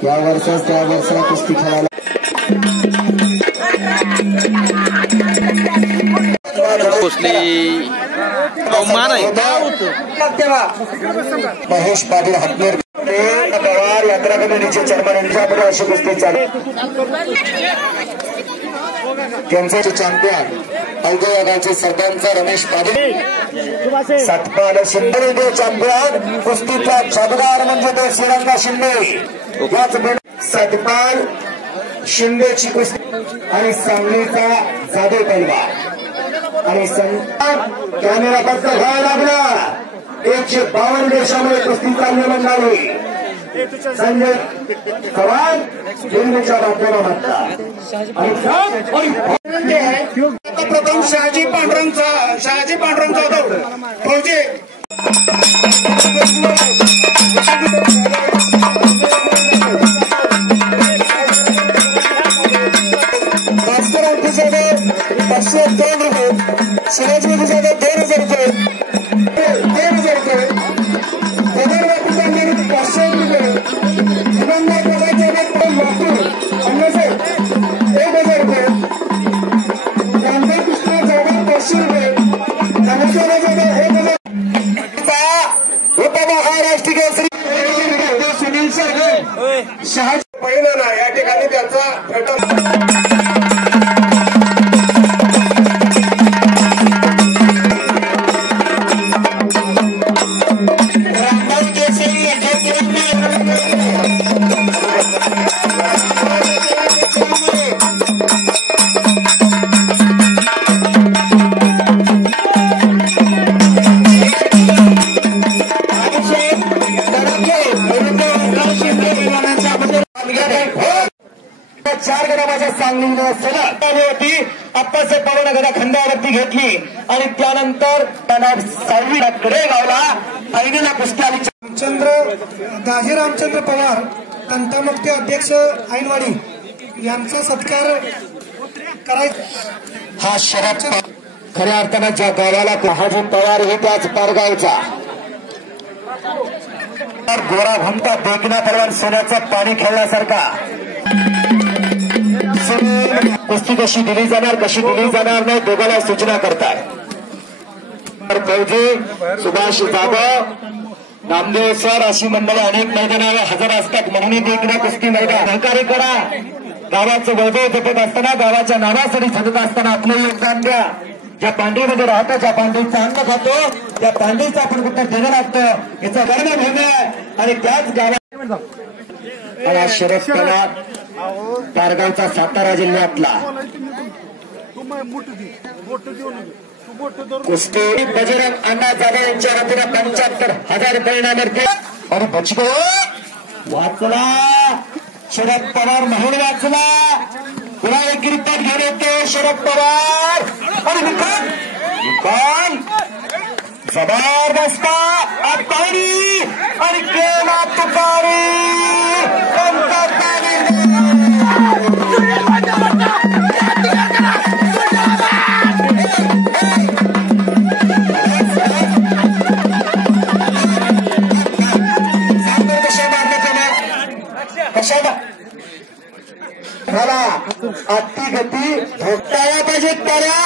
त्या वर्षा कुस्ती खेळायला महेश पाटील हत्नेर पवार यात्रा कमिटीचे चेअरमन यांच्याकडे अशी कुस्ती चालू त्यांचे चॅम्पियन अवघ्या गावचे सरपंच रमेश पाटील सतपाल शिंदे चॅम्पियन कुस्तीचा छापदार म्हणजे तो श्रीरंगा शिंदे याच सतपाल शिंदेची कुस्ती आणि सांगलीचा जाधव पैलवान आणि कॅमेरा फक्त व्हायला लागला 152 देशामध्ये कुस्ती चालली म्हणाली संजय चव्हाण हिंदूच्या बाजूला म्हणतात आणि प्रथम शहाजी पांडुरंग जाधव फौजी शिवाजी गुजरात 2000 रुपये 2000 रुपये पगार 500 रुपये इनामदार पगार लातूर 1000 रुपये रामदेव कृष्ण जाधव 500 रुपये रामेश्वर जाधव 1000 उपमहाराष्ट्रीय श्री सुनील सर शहाजी पहिला या ठिकाणी त्यांचा होती आप्पासाहेब पवारांना खंडावरती घेतली आणि त्यानंतर त्यांना 6वी कडेगावला फायनलला कुस्ती आली. दाजी रामचंद्र पवार तंटामुक्ती अध्यक्ष ऐनवाडी यांचा सत्कार करायचा. हा शरद खऱ्या अर्थानं ज्या गावाला हाजी पवार हे त्याच पारगावचा गोरा घुमता देखना परवान सोन्याचं पाणी खेळण्यासारखा कुस्ती कशी दिली जाणार नाही दोघांना सूचना करतात. फौजी सुभाष जाधव नामदेव सर अशी मंडळी अनेक मैदानावर हजर असतात म्हणून देखना कुस्ती मैदान सहकार्य करा. गावाचं वैभव जपत असताना गावाच्या नावासाठी झटत असताना आपलं योगदान द्या. ज्या पांढरीमध्ये राहतो ज्या पांढरीचं अन्न खातो त्या पांढरीचं आपण कुठं देणं लागतं याचा गर्व घेणं आणि त्याच गावात शरद पवार तारगावचा सातारा जिल्ह्यातला कुस्ती बजरंग अण्णा जाधव यांच्या वतीनं 75,000 रुपये मिळते. अरे बचको वाचला शरद पवार म्हणून वाचला पुन्हा एक रिपोर्ट घेऊन येतो शरद पवार आणि विकान जबरदस्त आतारी आणि केला तुकारी मला अति गती भोगताया पाहिजेत त्याला